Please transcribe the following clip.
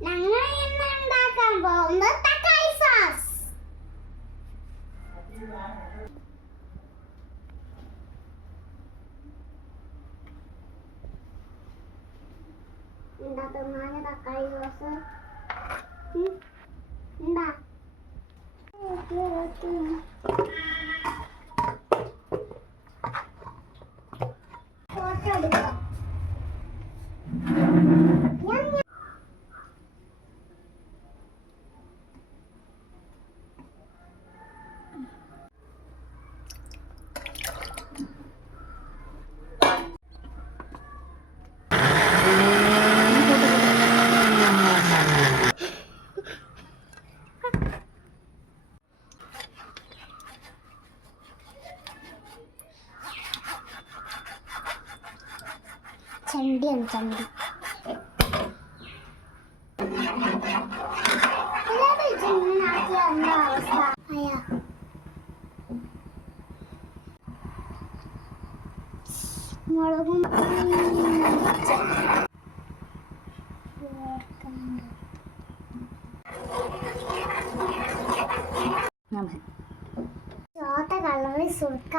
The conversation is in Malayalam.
ഞങ്ങൾ ഇന്ന് ഉണ്ടാക്കാൻ പോകുന്നത് തക്കാളി സോസ്. ഉണ്ടാക്കുന്ന തക്കാളി സോസ് ഉണ്ടാ ഫോട്ടോ എടുക്കാം. ചണ്ടിയാണ് ചണ്ടി. മുളകും ചോത്ത കളറിൽ സുർക്ക